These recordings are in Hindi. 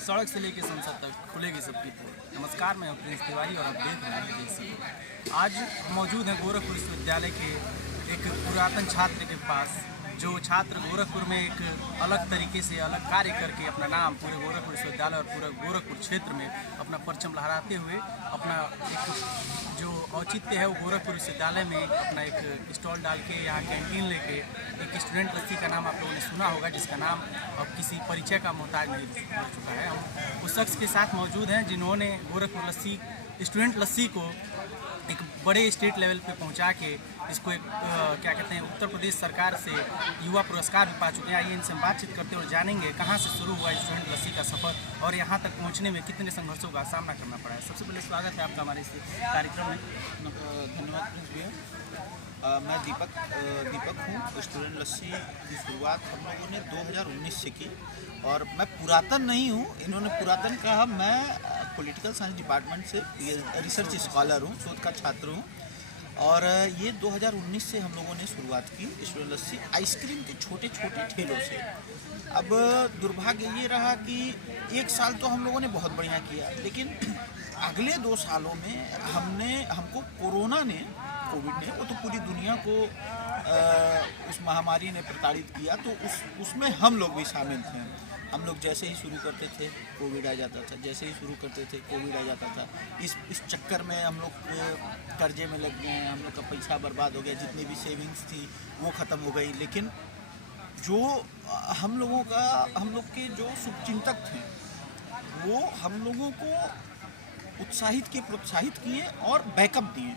सड़क से लेकर संसद तक खुलेगी सबकी पोल। नमस्कार, मैं प्रिंस तिवारी और आप देख रहे हैं देसी। आज मौजूद हैं गोरखपुर विश्वविद्यालय के एक पुरातन छात्र के पास, जो छात्र गोरखपुर में एक अलग तरीके से अलग कार्य करके अपना नाम पूरे गोरखपुर विश्वविद्यालय और पूरे गोरखपुर क्षेत्र में अपना परचम लहराते हुए अपना एक जो औचित्य है वो गोरखपुर विश्वविद्यालय में अपना एक स्टॉल डाल के यहाँ कैंटीन लेके एक स्टूडेंट लस्सी का नाम आप लोगों ने सुना होगा, जिसका नाम अब किसी परिचय का मोहताज नहीं रह चुका है। हम उस शख्स के साथ मौजूद हैं जिन्होंने गोरखपुर लस्सी स्टूडेंट लस्सी को एक बड़े स्टेट लेवल पे पहुंचा के इसको एक क्या कहते हैं उत्तर प्रदेश सरकार से युवा पुरस्कार भी पा चुके हैं। आइए इनसे बातचीत करते और जानेंगे कहां से शुरू हुआ स्टूडेंट लस्सी का सफ़र और यहां तक पहुंचने में कितने संघर्षों का सामना करना पड़ा है। सबसे पहले स्वागत है आपका हमारे इस कार्यक्रम में। धन्यवाद प्रिंस भैया। मैं दीपक हूँ। स्टूडेंट लस्सी की शुरुआत हम लोगों ने 2019 से की और मैं पुरातन नहीं हूँ, इन्होंने पुरातन कहा। मैं पॉलिटिकल साइंस डिपार्टमेंट से रिसर्च स्कॉलर हूँ, शोध का छात्र हूँ। और ये 2019 से हम लोगों ने शुरुआत की स्टूडेंट लस्सी आइसक्रीम के छोटे छोटे ठेलों से। अब दुर्भाग्य ये रहा कि एक साल तो हम लोगों ने बहुत बढ़िया किया, लेकिन अगले 2 सालों में हमको कोविड ने वो तो पूरी दुनिया को उस महामारी ने प्रताड़ित किया, तो उसमें हम लोग भी शामिल थे। हम लोग जैसे ही शुरू करते थे कोविड आ जाता था, जैसे ही शुरू करते थे कोविड आ जाता था। इस चक्कर में हम लोग कर्जे में लग गए, हम लोग का पैसा बर्बाद हो गया, जितनी भी सेविंग्स थी वो ख़त्म हो गई। लेकिन जो हम लोग के जो शुभचिंतक थे वो हम लोगों को प्रोत्साहित किए और बैकअप दिए।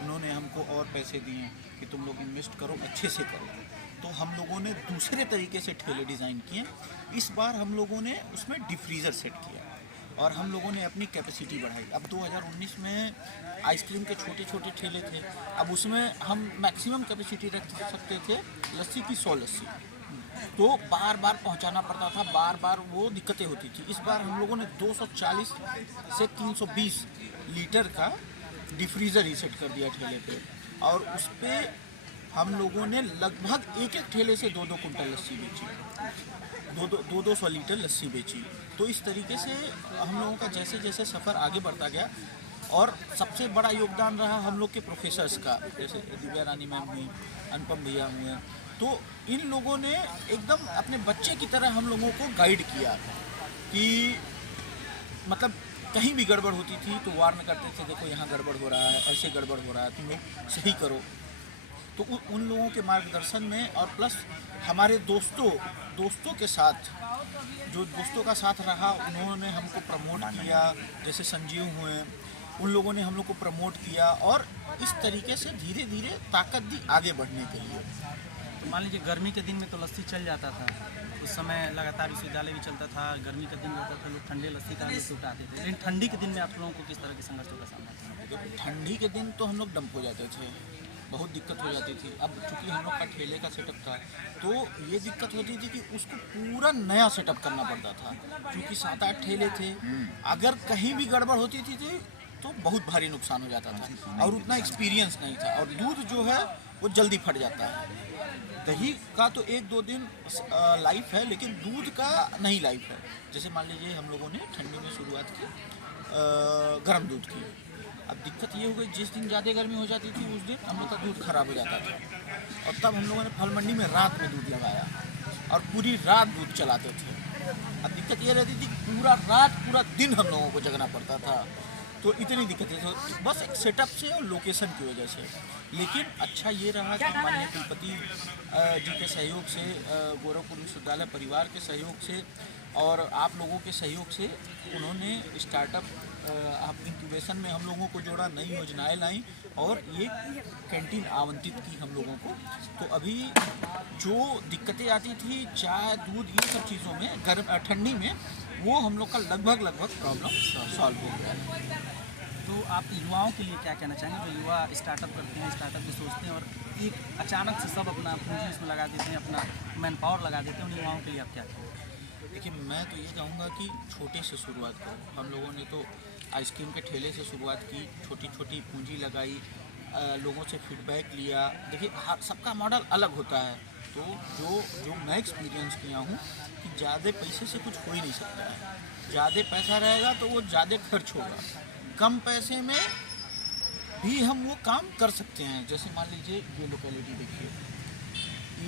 उन्होंने हमको और पैसे दिए कि तुम लोग इन्वेस्ट करो, अच्छे से करो। तो हम लोगों ने दूसरे तरीके से ठेले डिज़ाइन किए। इस बार हम लोगों ने उसमें डिफ्रीज़र सेट किया और हम लोगों ने अपनी कैपेसिटी बढ़ाई। अब 2019 में आइसक्रीम के छोटे छोटे ठेले थे, अब उसमें हम मैक्सिमम कैपेसिटी रख सकते थे लस्सी की 100 लस्सी। तो बार बार पहुंचाना पड़ता था, बार बार वो दिक्कतें होती थी। इस बार हम लोगों ने 240 से 320 लीटर का डिफ्रीज़र ही सेट कर दिया ठेले पे, और उस पर हम लोगों ने लगभग एक ठेले से 2-2 कुंटल लस्सी बेची, 200 लीटर लस्सी बेची। तो इस तरीके से हम लोगों का जैसे जैसे सफ़र आगे बढ़ता गया। और सबसे बड़ा योगदान रहा हम लोग के प्रोफेसर्स का, जैसे दिव्या रानी मैम हुई, अनुपम भैया हुए। तो इन लोगों ने एकदम अपने बच्चे की तरह हम लोगों को गाइड किया कि मतलब कहीं भी गड़बड़ होती थी तो वार्न करते थे, देखो यहाँ गड़बड़ हो रहा है, ऐसे गड़बड़ हो रहा है, तुम लोग सही करो। तो उन लोगों के मार्गदर्शन में और प्लस हमारे दोस्तों के साथ, जो दोस्तों का साथ रहा, उन्होंने हमको प्रमोट किया। जैसे संजीव हुए, उन लोगों ने हम लोग को प्रमोट किया और इस तरीके से धीरे धीरे ताकत दी आगे बढ़ने के लिए। तो मान लीजिए गर्मी के दिन में तो लस्सी चल जाता था, उस समय लगातार विश्वविद्यालय भी चलता था, गर्मी का दिन रहता था, लोग ठंडे लस्सी का लुत्फ उठाते थे। लेकिन ठंडी के दिन में आप लोगों को किस तरह के संघर्षों का सामना करना? ठंडी के दिन तो हम लोग डंप हो जाते थे, बहुत दिक्कत हो जाती थी। अब चूँकि हम लोग का ठेले का सेटअप था तो ये दिक्कत होती थी कि उसको पूरा नया सेटअप करना पड़ता था, क्योंकि 7-8 ठेले थे। अगर कहीं भी गड़बड़ होती थी तो बहुत भारी नुकसान हो जाता था और उतना एक्सपीरियंस नहीं था। और दूध जो है वो जल्दी फट जाता है। दही का तो 1-2 दिन लाइफ है, लेकिन दूध का नहीं लाइफ है। जैसे मान लीजिए हम लोगों ने ठंडी में शुरुआत की गर्म दूध की। अब दिक्कत ये हो गई, जिस दिन ज़्यादा गर्मी हो जाती थी उस दिन हम लोग का दूध खराब हो जाता था। और तब हम लोगों ने फल मंडी में रात में दूध लगाया और पूरी रात दूध चलाते थे। अब दिक्कत ये रहती थी कि पूरा दिन हम लोगों को जगना पड़ता था। तो इतनी दिक्कतें थी बस एक सेटअप से और लोकेशन की वजह से। लेकिन अच्छा ये रहा कि माननीय कुलपति जी के सहयोग से, गोरखपुर विश्वविद्यालय परिवार के सहयोग से और आप लोगों के सहयोग से उन्होंने स्टार्टअप इंक्यूबेशन में हम लोगों को जोड़ा, नई योजनाएं लाई और ये कैंटीन आवंटित की हम लोगों को। तो अभी जो दिक्कतें आती थी चाय, दूध, ये सब चीज़ों में ठंडी में, वो हम लोग का लगभग प्रॉब्लम सॉल्व हो गया। तो आप युवाओं के लिए क्या कहना चाहेंगे, जो युवा स्टार्टअप करते हैं, स्टार्टअप भी सोचते हैं और एक अचानक से सब अपना पूंजी इसमें लगा देते हैं, अपना मैन पावर लगा देते हैं, उन युवाओं के लिए आप क्या कहेंगे? देखिए, मैं तो ये चाहूँगा कि छोटे से शुरुआत करो। हम लोगों ने तो आइसक्रीम के ठेले से शुरुआत की, छोटी छोटी पूंजी लगाई, लोगों से फीडबैक लिया। देखिए, सबका मॉडल अलग होता है। तो जो मैं एक्सपीरियंस किया हूँ कि ज़्यादा पैसे से कुछ हो ही नहीं सकता है। ज़्यादा पैसा रहेगा तो वो ज़्यादा खर्च होगा, कम पैसे में भी हम वो काम कर सकते हैं। जैसे मान लीजिए ये लोकेलिटी देखिए,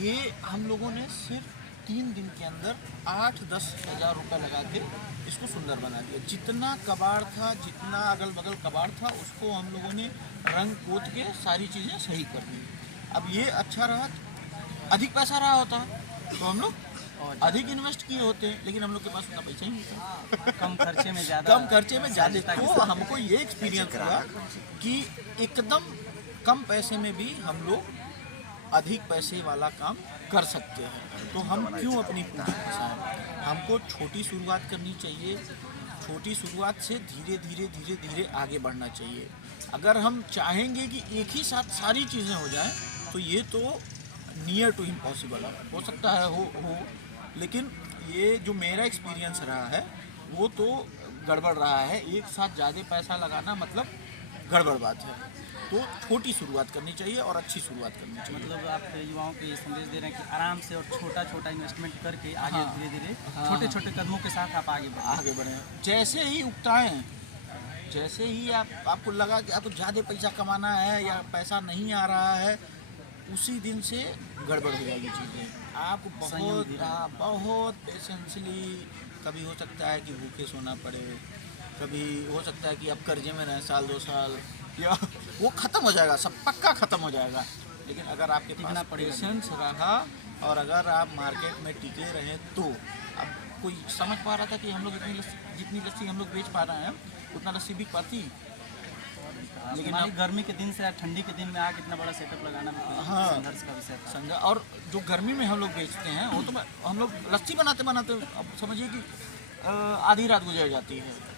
ये हम लोगों ने सिर्फ 3 दिन के अंदर 8-10 हज़ार रुपये लगा के इसको सुंदर बना दिया। जितना कबाड़ था, जितना अगल बगल कबाड़ था, उसको हम लोगों ने रंग पोत के सारी चीज़ें सही कर दी। अब ये अच्छा रहा, अधिक पैसा रहा होता तो हम लोग अधिक इन्वेस्ट किए होते हैं, लेकिन हम लोग के पास उतना पैसा ही नहीं था। कम खर्चे में ज़्यादा, कम खर्चे में ज़्यादा। तो हमको ये एक्सपीरियंस हुआ कि एकदम कम पैसे में भी हम लोग अधिक पैसे वाला काम कर सकते हैं। तो हम क्यों अपनी पूंजी फंसाएं? हमको छोटी शुरुआत करनी चाहिए। छोटी शुरुआत से धीरे धीरे आगे बढ़ना चाहिए। अगर हम चाहेंगे कि एक ही साथ सारी चीज़ें हो जाएं, तो ये तो नियर टू इम्पॉसिबल है। हो सकता है हो, लेकिन ये जो मेरा एक्सपीरियंस रहा है वो तो गड़बड़ रहा है। एक साथ ज़्यादा पैसा लगाना मतलब गड़बड़ बात है। तो छोटी शुरुआत करनी चाहिए और अच्छी शुरुआत करनी चाहिए। मतलब आप युवाओं को ये संदेश दे रहे हैं कि आराम से और छोटा इन्वेस्टमेंट करके आगे धीरे छोटे कदमों के साथ आप आगे बढ़ें। जैसे ही उकताएं, जैसे ही आपको लगा कि आपको ज़्यादा पैसा कमाना है या पैसा नहीं आ रहा है, उसी दिन से गड़बड़ हो जाएगी चीज़ें। आपको बहुत पेशेंसली, कभी हो सकता है कि भूखे सोना पड़े, कभी हो सकता है कि आप कर्जे में रहें साल 2 साल, या वो ख़त्म हो जाएगा, सब पक्का ख़त्म हो जाएगा। लेकिन अगर आपके पास पेशेंस रहा और अगर आप मार्केट में टिके रहें, तो अब कोई समझ पा रहा था कि हम लोग जितनी लस्सी हम लोग बेच पा रहे हैं उतना लस्सी बिक पाती। लेकिन अब गर्मी के दिन से ठंडी के दिन में आके इतना बड़ा सेटअप लगाना संघर्ष का विषय था। और जो गर्मी में हम लोग बेचते हैं वो तो हम लोग लस्सी बनाते अब समझिए कि आधी रात गुजर जाती है।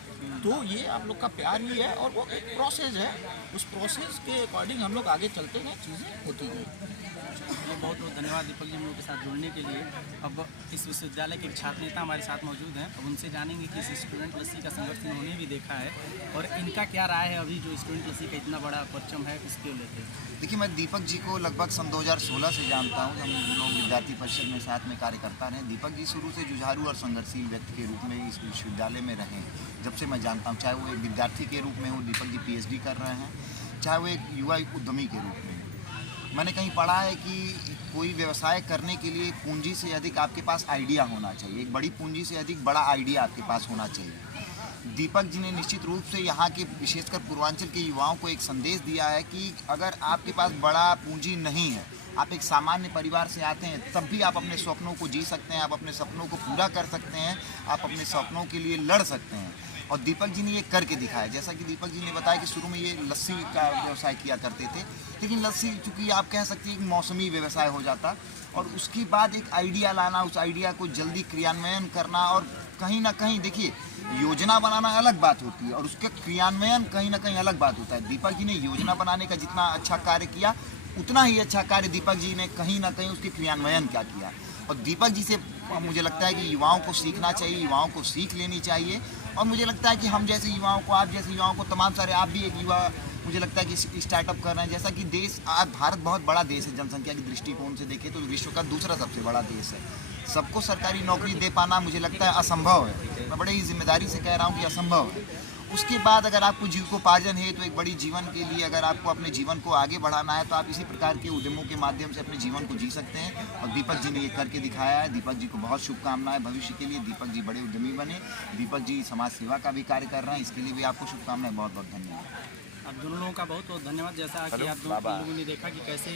तो ये आप लोग का प्यार ही है और वो एक प्रोसेस है। उस प्रोसेस के अकॉर्डिंग हम लोग आगे चलते हैं, चीज़ें होती हैं। बहुत बहुत धन्यवाद दीपक जी, हम लोग के साथ जुड़ने के लिए। अब इस विश्वविद्यालय के एक छात्र नेता हमारे साथ मौजूद हैं, अब उनसे जानेंगे कि इस स्टूडेंट लस्सी का संघर्ष इन्होंने भी देखा है और इनका क्या राय है अभी जो स्टूडेंट लस्सी का इतना बड़ा परचम है इसके लेते। देखिए, मैं दीपक जी को लगभग सन 2016 से जानता हूँ। हम लोग विद्यार्थी परिषद में साथ में कार्य करता रहे। दीपक जी शुरू से जुझारू और संघर्षशील व्यक्ति के रूप में इस विश्वविद्यालय में रहे, जब से मैं जानता हूँ। चाहे वो एक विद्यार्थी के रूप में हो, दीपक जी PhD कर रहे हैं, चाहे वो एक युवा उद्यमी के रूप में। मैंने कहीं पढ़ा है कि कोई व्यवसाय करने के लिए पूंजी से अधिक आपके पास आइडिया होना चाहिए। एक बड़ी पूंजी से अधिक बड़ा आइडिया आपके पास होना चाहिए। दीपक जी ने निश्चित रूप से यहाँ के विशेषकर पूर्वांचल के युवाओं को एक संदेश दिया है कि अगर आपके पास बड़ा पूंजी नहीं है, आप एक सामान्य परिवार से आते हैं, तब भी आप अपने स्वप्नों को जी सकते हैं, आप अपने सपनों को पूरा कर सकते हैं, आप अपने सपनों के लिए लड़ सकते हैं। और दीपक जी ने ये करके दिखाया। जैसा कि दीपक जी ने बताया कि शुरू में ये लस्सी का व्यवसाय किया करते थे, लेकिन लस्सी चूँकि आप कह सकते हैं कि मौसमी व्यवसाय हो जाता, और उसके बाद एक आइडिया लाना, उस आइडिया को जल्दी क्रियान्वयन करना, और कहीं ना कहीं देखिए, योजना बनाना अलग बात होती है और उसका क्रियान्वयन कहीं ना कहीं अलग बात होता है। दीपक जी ने योजना बनाने का जितना अच्छा कार्य किया, उतना ही अच्छा कार्य दीपक जी ने कहीं ना कहीं उसके क्रियान्वयन क्या किया। और दीपक जी से मुझे लगता है कि युवाओं को सीखना चाहिए, युवाओं को सीख लेनी चाहिए। और मुझे लगता है कि हम जैसे युवाओं को, आप जैसे युवाओं को, तमाम सारे, आप भी एक युवा मुझे लगता है कि स्टार्टअप कर रहे हैं। जैसा कि देश, आज भारत बहुत बड़ा देश है, जनसंख्या के दृष्टिकोण से देखें तो विश्व का दूसरा सबसे बड़ा देश है। सबको सरकारी नौकरी दे पाना मुझे लगता है असंभव है। मैं बड़े ही जिम्मेदारी से कह रहा हूँ कि असंभव है। उसके बाद अगर आपको जीविकोपार्जन है, तो एक बड़ी जीवन के लिए अगर आपको अपने जीवन को आगे बढ़ाना है, तो आप इसी प्रकार के उद्यमों के माध्यम से अपने जीवन को जी सकते हैं। और दीपक जी ने ये करके दिखाया है। दीपक जी को बहुत शुभकामनाएं भविष्य के लिए। दीपक जी बड़े उद्यमी बने। दीपक जी समाज सेवा का भी कार्य कर रहे हैं, इसके लिए भी आपको शुभकामनाएं। बहुत बहुत धन्यवाद। आप दोनों लोगों का बहुत बहुत धन्यवाद। जैसा कि आप लोगों ने देखा कि कैसे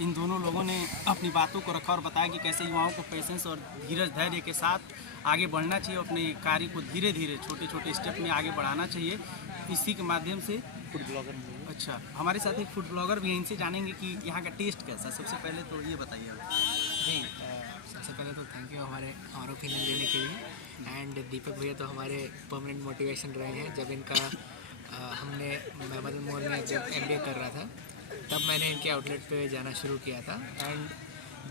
इन दोनों लोगों ने अपनी बातों को रखा और बताया कि कैसे युवाओं को पेशेंस और धीरज धैर्य के साथ आगे बढ़ना चाहिए, अपने कार्य को धीरे धीरे छोटे छोटे स्टेप में आगे बढ़ाना चाहिए। इसी के माध्यम से फूड ब्लॉगर, अच्छा, हमारे साथ एक फूड ब्लॉगर भी हैं, इनसे जानेंगे कि यहाँ का टेस्ट कैसा। सबसे पहले तो ये बताइए आप। जी, सबसे पहले तो थैंक यू हमारे ओपिनियन देने के लिए। एंड दीपक भैया तो हमारे परमानेंट मोटिवेशन रहे हैं। जब इनका मैं मदन मोहन में जब MBA कर रहा था, तब मैंने इनके आउटलेट पे जाना शुरू किया था। एंड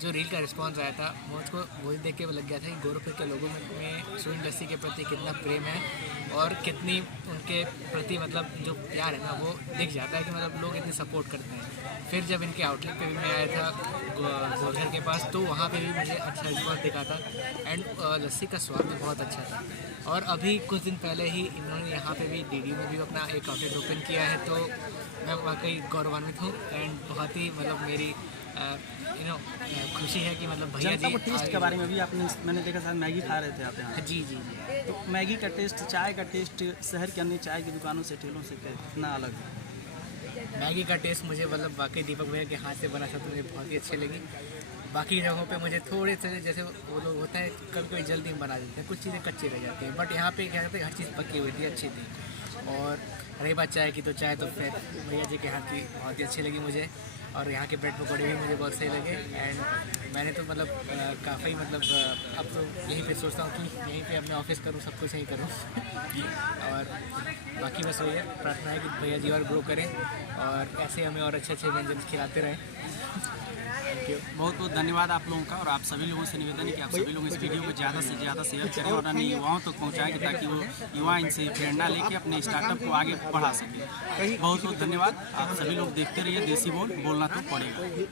जो रील का रिस्पांस आया था मुझको वही देख के लग गया था कि गोरखपुर के लोगों में सूर्य लस्सी के प्रति कितना प्रेम है और कितनी उनके प्रति मतलब जो प्यार है ना वो दिख जाता है कि मतलब लोग इतनी सपोर्ट करते हैं। फिर जब इनके आउटलेट पे भी मैं आया था गोलघर के पास, तो वहाँ पे भी मुझे अच्छा रिस्पॉन्स दिखा था एंड लस्सी का स्वाद भी बहुत अच्छा था। और अभी कुछ दिन पहले ही इन्होंने यहाँ पे भी डीडी में भी अपना एक आउटलेट ओपन किया है, तो मैं वाकई गौरवान्वित हूँ एंड बहुत ही मतलब मेरी खुशी है कि मतलब भैया जनता जी को टेस्ट के बारे में भी आपने, मैंने देखा शायद मैगी खा रहे थे आप यहाँ, जी जी जी। तो मैगी का टेस्ट, चाय का टेस्ट शहर के अन्य चाय की दुकानों से, ठेलों से कितना अलग है? मैगी का टेस्ट मुझे मतलब वाकई दीपक भैया के हाथ से बना था तो मुझे बहुत ही अच्छी लगी। बाकी जगहों पे मुझे थोड़े से जैसे वो लोग होता है कभी कभी जल्दी में बना देते हैं, कुछ चीज़ें कच्ची रह जाती हैं, बट यहाँ पे क्या कहते हैं हर चीज़ पकी हुई थी, अच्छी थी। और रही बात चाय की, तो चाय तो फिर भैया जी के हाथ की बहुत ही अच्छी लगी मुझे, और यहाँ के ब्रेड पकौड़े भी मुझे बहुत सही लगे। एंड मैंने तो मतलब काफ़ी मतलब अब तो यहीं पे सोचता हूँ कि यहीं पे अपने ऑफिस करूँ, सब कुछ यहीं करूँ। और बाकी बस वही है, प्रार्थना है कि भैया जी और ग्रो करें और ऐसे हमें और अच्छे अच्छे व्यंजन खिलाते रहें। बहुत बहुत धन्यवाद आप लोगों का, और आप सभी लोगों से निवेदन है कि आप सभी लोग इस वीडियो को ज़्यादा से ज़्यादा शेयर करें और अन्य युवाओं तक पहुँचाएं ताकि वो युवा इनसे प्रेरणा लेके अपने स्टार्टअप को आगे बढ़ा सकें। बहुत बहुत धन्यवाद। आप सभी लोग देखते रहिए देसी बोल, बोलना तो पड़ेगा।